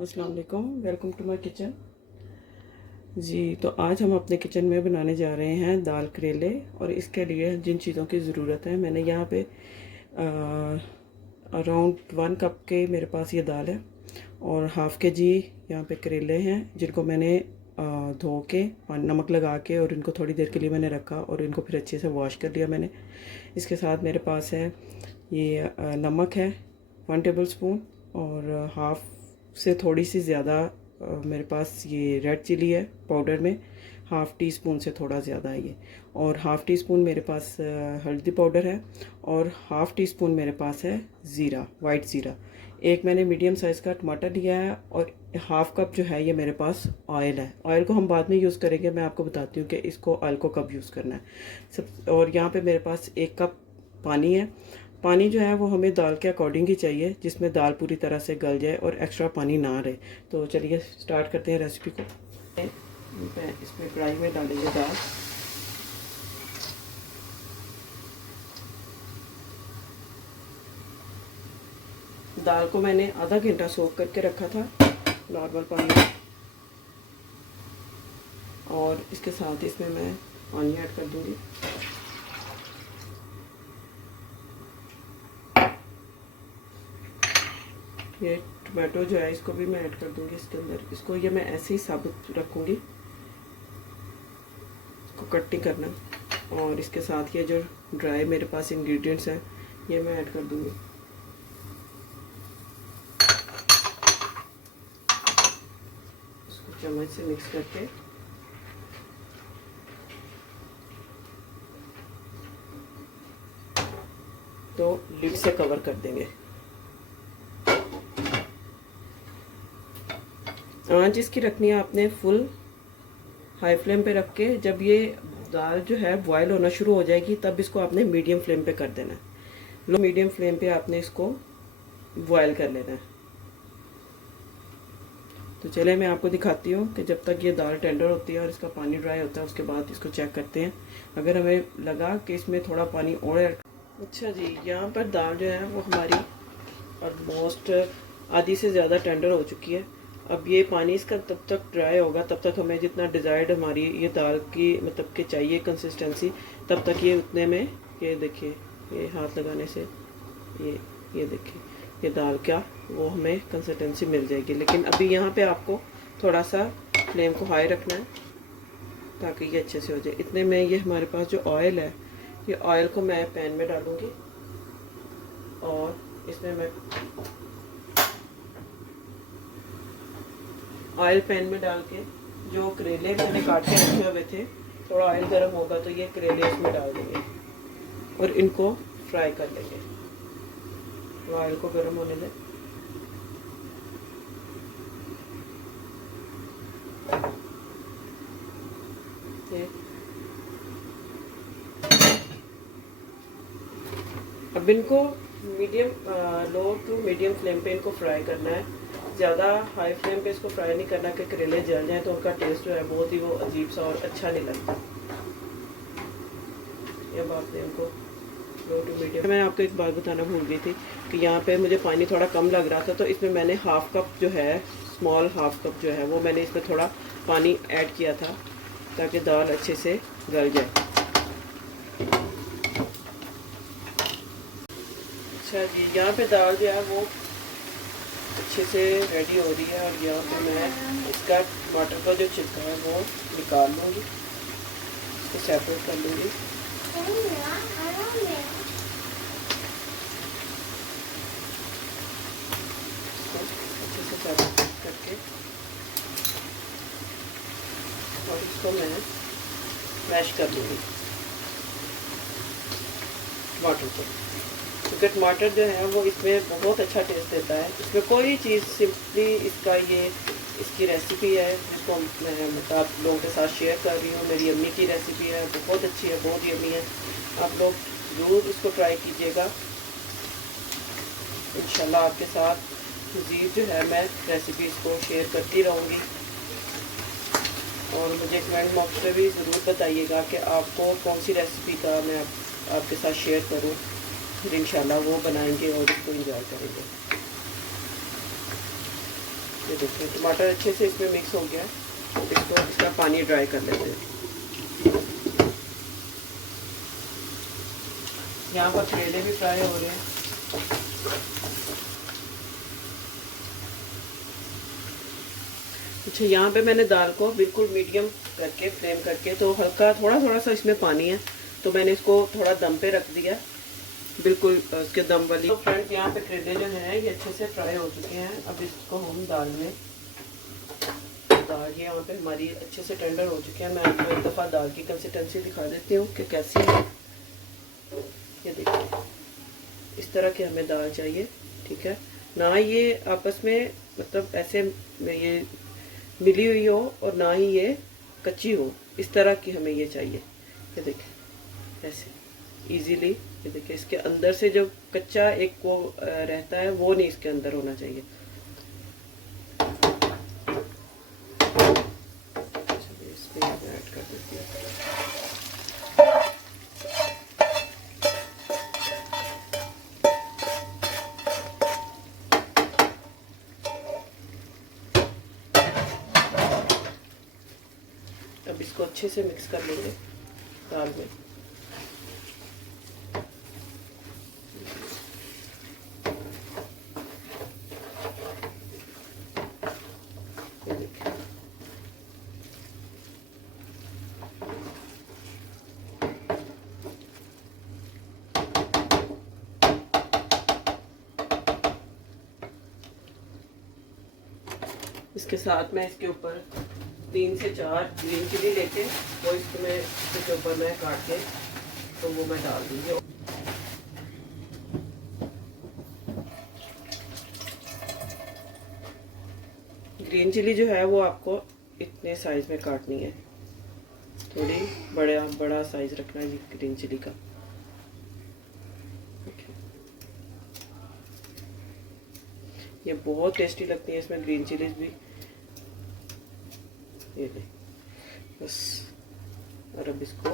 अस्सलाम वालेकुम, welcome to my kitchen. जी, तो आज हम अपने किचन में बनाने जा रहे हैं दाल करेले। और इसके लिए जिन चीज़ों की ज़रूरत है, मैंने यहाँ पे अराउंड 1 कप के मेरे पास ये दाल है और हाफ़ के जी यहाँ पे करेले हैं, जिनको मैंने धो के नमक लगा के और इनको थोड़ी देर के लिए मैंने रखा और इनको फिर अच्छे से वॉश कर लिया मैंने। इसके साथ मेरे पास है ये नमक है 1 टेबल स्पून, और हाफ़ से थोड़ी सी ज़्यादा मेरे पास ये रेड चिली है पाउडर में, हाफ़ टी स्पून से थोड़ा ज़्यादा है ये। और हाफ़ टी स्पून मेरे पास हल्दी पाउडर है, और हाफ़ टी स्पून मेरे पास है ज़ीरा, वाइट ज़ीरा। एक मैंने मीडियम साइज़ का टमाटर लिया है, और हाफ़ कप जो है ये मेरे पास ऑयल है। ऑयल को हम बाद में यूज़ करेंगे, मैं आपको बताती हूँ कि इसको ऑयल को कब यूज़ करना है सब। और यहाँ पे मेरे पास 1 कप पानी है। पानी जो है वो हमें दाल के अकॉर्डिंग ही चाहिए, जिसमें दाल पूरी तरह से गल जाए और एक्स्ट्रा पानी ना रहे। तो चलिए स्टार्ट करते हैं रेसिपी को। इसमें कढ़ाई में डालेंगे दाल। दाल को मैंने आधा घंटा सोक करके रखा था नॉर्मल पानी में, और इसके साथ इसमें मैं पानी ऐड कर दूंगी। ये टमाटो जो है इसको भी मैं ऐड कर दूंगी इसके अंदर। इसको ये मैं ऐसे ही साबुत रखूंगी, इसको कट नहीं करना। और इसके साथ ये जो ड्राई मेरे पास इंग्रेडिएंट्स हैं ये मैं ऐड कर दूंगी। इसको चम्मच से मिक्स करके तो लिड से कवर कर देंगे। आंच इसकी रखनी है आपने फुल हाई फ्लेम पे रख के। जब ये दाल जो है बॉयल होना शुरू हो जाएगी तब इसको आपने मीडियम फ्लेम पे कर देना है। लो मीडियम फ्लेम पे आपने इसको बॉयल कर लेना है। तो चले मैं आपको दिखाती हूँ कि जब तक ये दाल टेंडर होती है और इसका पानी ड्राई होता है, उसके बाद इसको चेक करते हैं। अगर हमें लगा कि इसमें थोड़ा पानी और ऐड। अच्छा जी, यहाँ पर दाल जो है वो हमारी ऑलमोस्ट आधी से ज़्यादा टेंडर हो चुकी है। अब ये पानी इसका तब तक ड्राई होगा, तब तक हमें जितना डिज़ायर्ड हमारी ये दाल की मतलब कि चाहिए कंसिस्टेंसी, तब तक ये उतने में, ये देखिए ये हाथ लगाने से ये देखिए ये दाल क्या वो हमें कंसिस्टेंसी मिल जाएगी। लेकिन अभी यहाँ पे आपको थोड़ा सा फ्लेम को हाई रखना है ताकि ये अच्छे से हो जाए। इतने में ये हमारे पास जो ऑयल है, ये ऑयल को मैं पैन में डालूँगी और इसमें मैं ऑयल पैन में डाल के जो करेले मैंने काट के रखे हुए थे, थोड़ा ऑयल गर्म होगा तो ये करेले इसमें डाल देंगे और इनको फ्राई कर लेंगे। थोड़ा ऑयल को गर्म होने दें। अब इनको medium low to medium flame पे इनको फ्राई करना है। ज़्यादा हाई फ्लेम पे इसको फ्राई नहीं करना कि करेले जल जाएं तो उनका टेस्ट जो है बहुत ही वो अजीब सा और अच्छा नहीं लगता। अब आपने उनको लो टू मीडियम। मैं आपको एक बात बताना भूल गई थी कि यहाँ पे मुझे पानी थोड़ा कम लग रहा था, तो इसमें मैंने हाफ़ कप जो है, स्मॉल हाफ़ कप जो है वो मैंने इसमें थोड़ा पानी ऐड किया था ताकि दाल अच्छे से गल जाए। अच्छा जी, यहाँ पे दाल जो है वो अच्छे से रेडी हो रही है, और यहाँ पे मैं इसका टमाटर का जो छिलका है वो निकाल लूँगी, इसको सेपरेट कर लूँगी। अच्छे से सेपरेट करके और इसको मैं मैश कर लूँगी टमाटर को, क्योंकि टमाटर जो है वो इसमें बहुत अच्छा टेस्ट देता है। इसमें कोई चीज़, सिंपली इसका ये इसकी रेसिपी है जिसको मैं आप लोगों के साथ शेयर कर रही हूँ। मेरी अम्मी की रेसिपी है, बहुत अच्छी है, बहुत यम्मी है। आप लोग ज़रूर इसको ट्राई कीजिएगा। इंशाल्लाह आपके साथ मज़ीद जो है मैं रेसिपीज़ को शेयर करती रहूँगी, और मुझे कमेंट बॉक्स में भी ज़रूर बताइएगा कि आपको कौन सी रेसिपी का मैं आपके साथ शेयर करूँ। फिर इंशाल्लाह वो बनाएंगे और इसको एंजॉय करेंगे। ये देखिए टमाटर अच्छे से इसमें मिक्स हो गया है। इसको इसका पानी ड्राई कर लेते हैं। यहाँ पर करेले भी फ्राई हो रहे हैं। अच्छा, यहाँ पे मैंने दाल को बिल्कुल मीडियम करके फ्लेम करके, तो हल्का थोड़ा थोड़ा सा इसमें पानी है, तो मैंने इसको थोड़ा दम पे रख दिया, बिल्कुल उसके दम वाली। तो फ्रेंड्स, यहाँ पे करेले जो है ये अच्छे से फ्राई हो चुके हैं। अब इसको हम दाल में, दाल ये यहाँ पे हमारी अच्छे से टेंडर हो चुके हैं। मैं आपको एक दफ़ा दाल की कंसिस्टेंसी दिखा देती हूँ कि कैसी है। ये देखिए, इस तरह की हमें दाल चाहिए, ठीक है ना। ये आपस में मतलब ऐसे ये मिली हुई हो और ना ही ये कच्ची हो, इस तरह की हमें ये चाहिए। ये देखिए ऐसे इजीली, ये देखिए इसके अंदर से जो कच्चा एक वो रहता है वो नहीं इसके अंदर होना चाहिए। चलिए इसमें ऐड कर देती हूँ। अब इसको अच्छे से मिक्स कर लेंगे दाल में। इसके साथ में इसके ऊपर 3 से 4 ग्रीन चिली लेके वो इसमें इसके ऊपर मैं काट के तो वो मैं डाल दूँगी। ग्रीन चिली जो है वो आपको इतने साइज में काटनी है, थोड़ी बड़ा साइज रखना है ग्रीन चिली का। ये बहुत टेस्टी लगती है इसमें ग्रीन चिलीज भी। ये ले बस। और अब इसको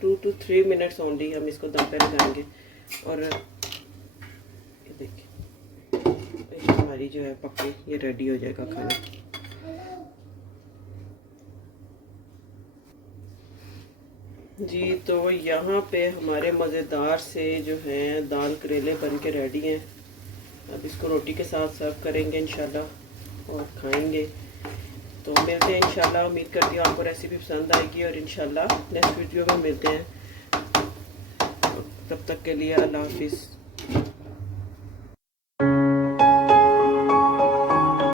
2 to 3 मिनट्स ओनली हम इसको दम पे लगाएंगे। और ये देखिए हमारी जो है पक्के ये रेडी हो जाएगा खाना। जी, तो यहाँ पे हमारे मज़ेदार से जो हैं दाल करेले बन के रेडी हैं। अब इसको रोटी के साथ सर्व करेंगे इंशाल्लाह और खाएंगे। तो मिलते हैं इंशाल्लाह। उम्मीद करती हूँ आपको रेसिपी पसंद आएगी और इंशाल्लाह नेक्स्ट वीडियो में मिलते हैं। तब तक के लिए अल्लाह हाफिज़।